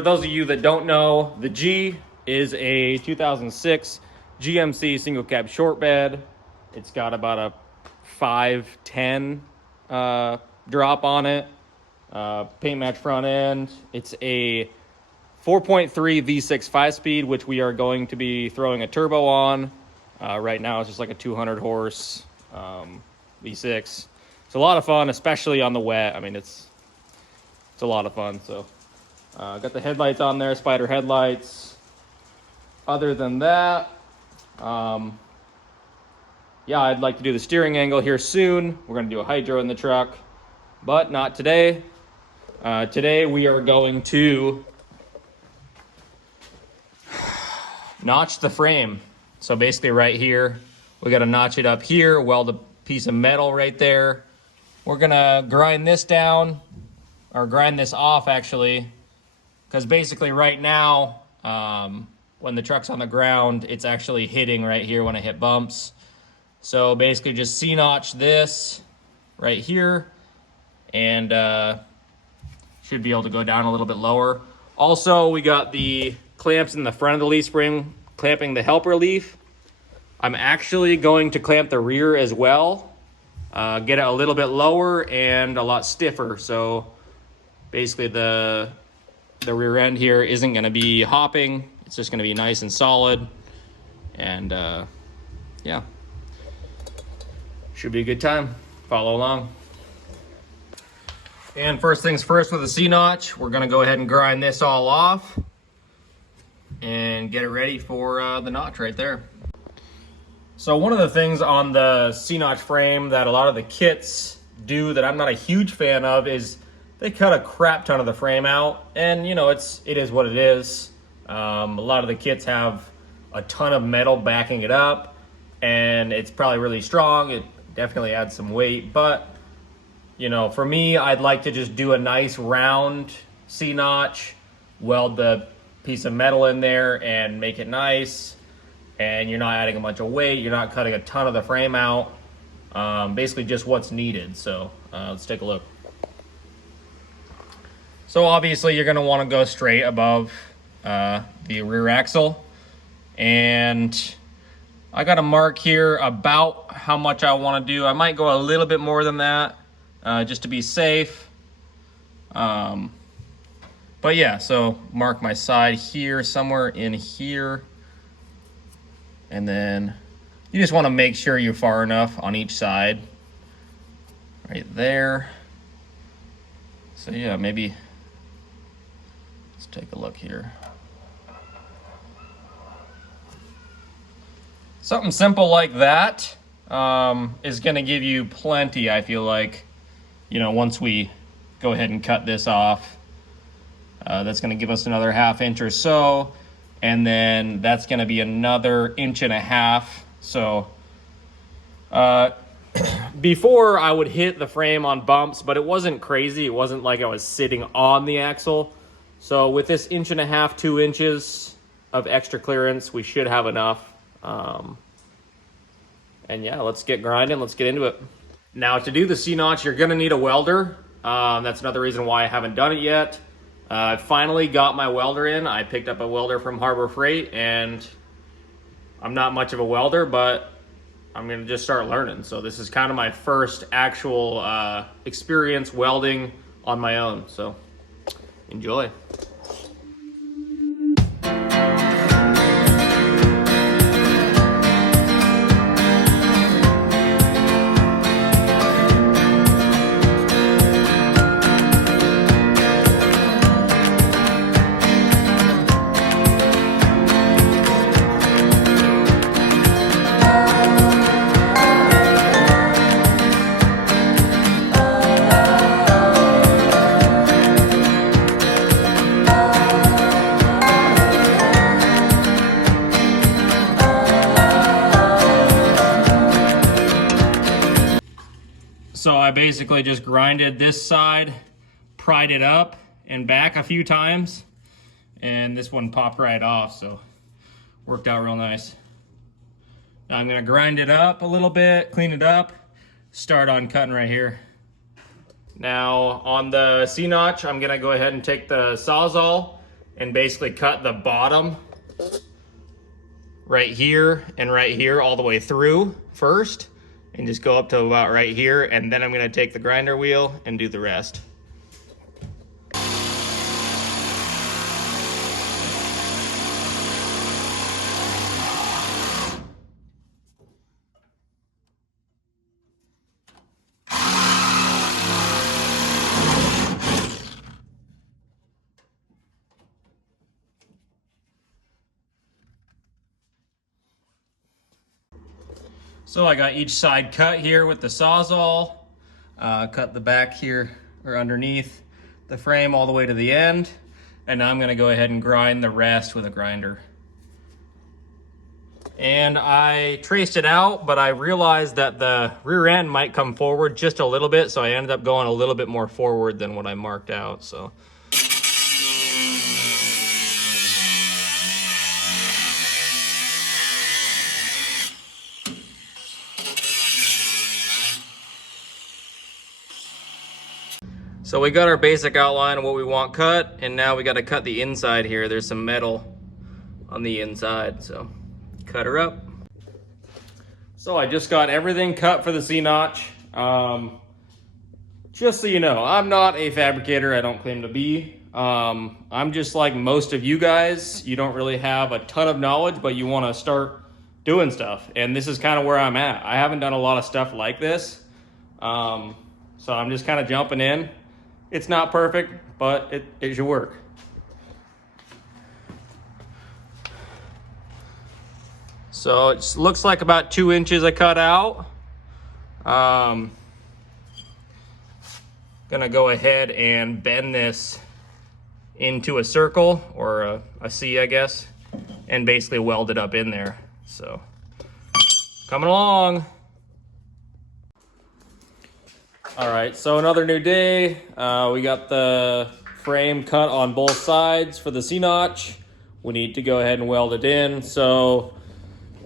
for those of you that don't know, the G is a 2006 GMC single cab short bed. It's got about a 510 drop on it. Paint match front end. It's a 4.3 V6 5-speed, which we are going to be throwing a turbo on. Right now it's just like a 200 horse V6. It's a lot of fun, especially on the wet. I mean, it's a lot of fun. So got the headlights on there, spider headlights. Other than that, yeah, I'd like to do the steering angle here soon. We're going to do a hydro in the truck, but not today. Today we are going to notch the frame. So basically right here, we got to notch it up here, weld a piece of metal right there. We're going to grind this down, or grind this off actually, because basically right now, when the truck's on the ground, it's actually hitting right here when I hit bumps. So basically just C-notch this right here, and should be able to go down a little bit lower. Also, we got the clamps in the front of the leaf spring clamping the helper leaf. I'm actually going to clamp the rear as well, get it a little bit lower and a lot stiffer. So basically the rear end here isn't going to be hopping. It's just going to be nice and solid. And yeah, should be a good time. Follow along. And first things first, with a C-notch, we're going to go ahead and grind this all off and get it ready for the notch right there. So one of the things on the C-notch frame that a lot of the kits do that I'm not a huge fan of is they cut a crap ton of the frame out, and you know, it is what it is. A lot of the kits have a ton of metal backing it up, and it's probably really strong. It definitely adds some weight, but you know, for me, I'd like to just do a nice round C-notch, weld the piece of metal in there and make it nice, and you're not adding a bunch of weight, you're not cutting a ton of the frame out, basically just what's needed. So let's take a look. So obviously you're going to want to go straight above the rear axle, and I got a mark here about how much I want to do. I might go a little bit more than that, just to be safe. But yeah, so mark my side here, somewhere in here. And then you just want to make sure you're far enough on each side. Right there. So yeah, maybe let's take a look here. Something simple like that is going to give you plenty, I feel like, you know, once we go ahead and cut this off. That's going to give us another 1/2 inch or so, and then that's going to be another 1.5 inches. So before I would hit the frame on bumps, but it wasn't crazy. It wasn't like I was sitting on the axle. So with this 1.5 inches, 2 inches of extra clearance, we should have enough. And yeah, let's get grinding. Let's get into it. Now to do the C-notch, you're going to need a welder. That's another reason why I haven't done it yet. I finally got my welder in. I picked up a welder from Harbor Freight, and I'm not much of a welder, but I'm going to just start learning. So this is kind of my first actual experience welding on my own. So enjoy. So I basically just grinded this side, pried it up and back a few times, and this one popped right off, so worked out real nice. Now I'm gonna grind it up a little bit, clean it up, start on cutting right here. Now on the C-notch, I'm gonna go ahead and take the Sawzall and basically cut the bottom right here and right here all the way through first, and just go up to about right here, and then I'm gonna take the grinder wheel and do the rest. So I got each side cut here with the Sawzall, cut the back here or underneath the frame all the way to the end, and now I'm gonna go ahead and grind the rest with a grinder. And I traced it out, but I realized that the rear end might come forward just a little bit, so I ended up going a little bit more forward than what I marked out. So we got our basic outline of what we want cut, and now we got to cut the inside here. There's some metal on the inside, so cut her up. So I just got everything cut for the C-notch. Just so you know, I'm not a fabricator. I don't claim to be. I'm just like most of you guys. You don't really have a ton of knowledge, but you want to start doing stuff. And this is kind of where I'm at. I haven't done a lot of stuff like this. So I'm just kind of jumping in. It's not perfect, but it should work. So it looks like about 2 inches I cut out. Gonna go ahead and bend this into a circle, or a C, I guess, and basically weld it up in there. So coming along. All right, so another new day. We got the frame cut on both sides for the C-notch. We need to go ahead and weld it in. So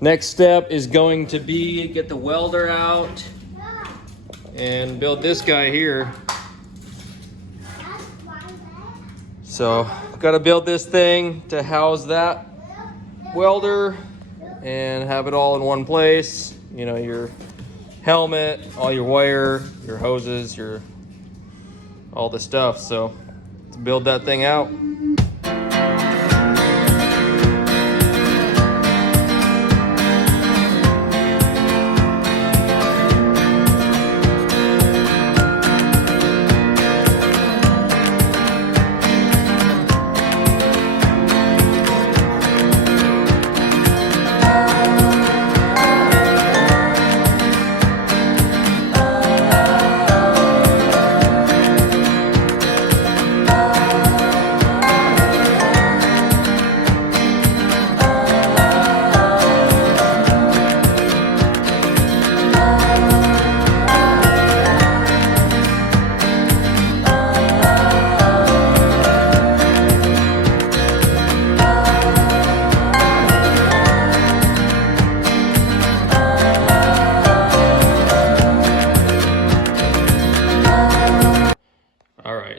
next step is going to be get the welder out and build this guy here. So got to build this thing to house that welder and have it all in one place. You know, your helmet, all your wire, your hoses, all the stuff. So let's build that thing out.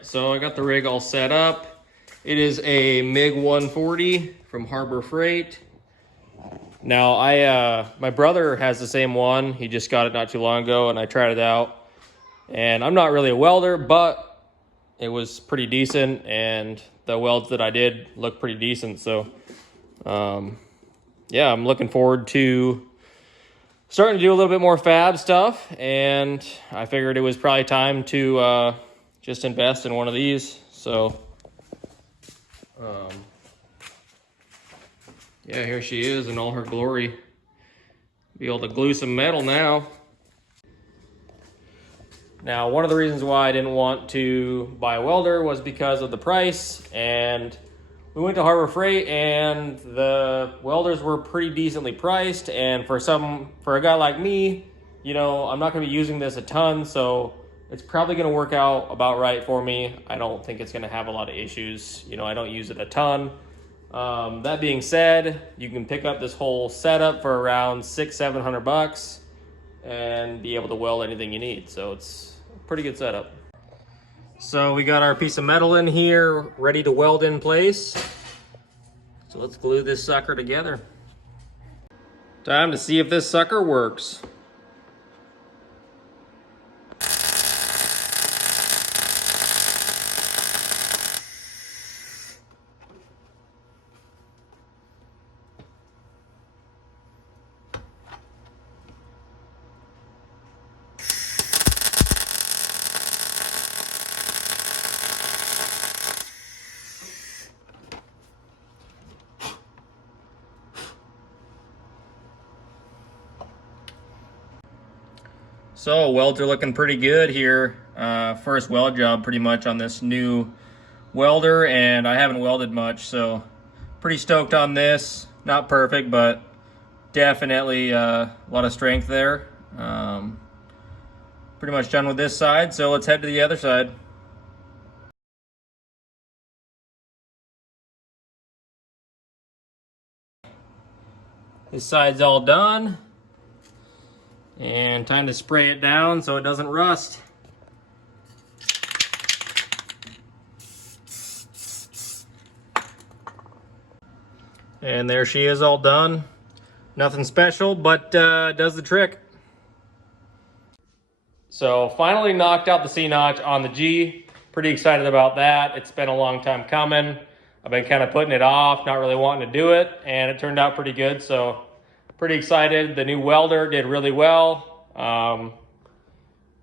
So I got the rig all set up. It is a MiG 140 from Harbor Freight. Now my brother has the same one. He just got it not too long ago, and I tried it out. And I'm not really a welder, but it was pretty decent, and the welds that I did look pretty decent. So yeah, I'm looking forward to starting to do a little bit more fab stuff, and I figured it was probably time to just invest in one of these. So yeah, here she is in all her glory. Be able to glue some metal now. Now, one of the reasons why I didn't want to buy a welder was because of the price, and we went to Harbor Freight, and the welders were pretty decently priced, and for a guy like me, you know, I'm not gonna be using this a ton, so it's probably gonna work out about right for me. I don't think it's gonna have a lot of issues. You know, I don't use it a ton. That being said, you can pick up this whole setup for around $600-700 and be able to weld anything you need. So it's a pretty good setup. So we got our piece of metal in here, ready to weld in place. So let's glue this sucker together. Time to see if this sucker works. So welds are looking pretty good here. First weld job pretty much on this new welder, and I haven't welded much, so pretty stoked on this. Not perfect, but definitely a lot of strength there. Pretty much done with this side, so let's head to the other side. This side's all done. And time to spray it down so it doesn't rust. And there she is, all done. Nothing special, but does the trick. So finally knocked out the C-notch on the G. Pretty excited about that. It's been a long time coming. I've been kind of putting it off, not really wanting to do it, and it turned out pretty good, so pretty excited. The new welder did really well.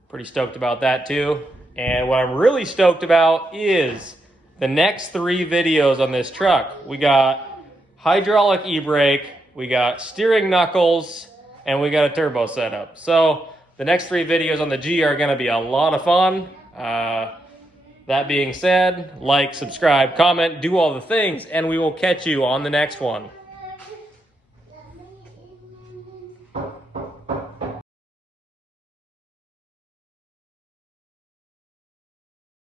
Pretty stoked about that too. And what I'm really stoked about is the next 3 videos on this truck. We got hydraulic e-brake, we got steering knuckles, and we got a turbo setup. So the next 3 videos on the G are gonna be a lot of fun. That being said, like, subscribe, comment, do all the things, and we will catch you on the next one.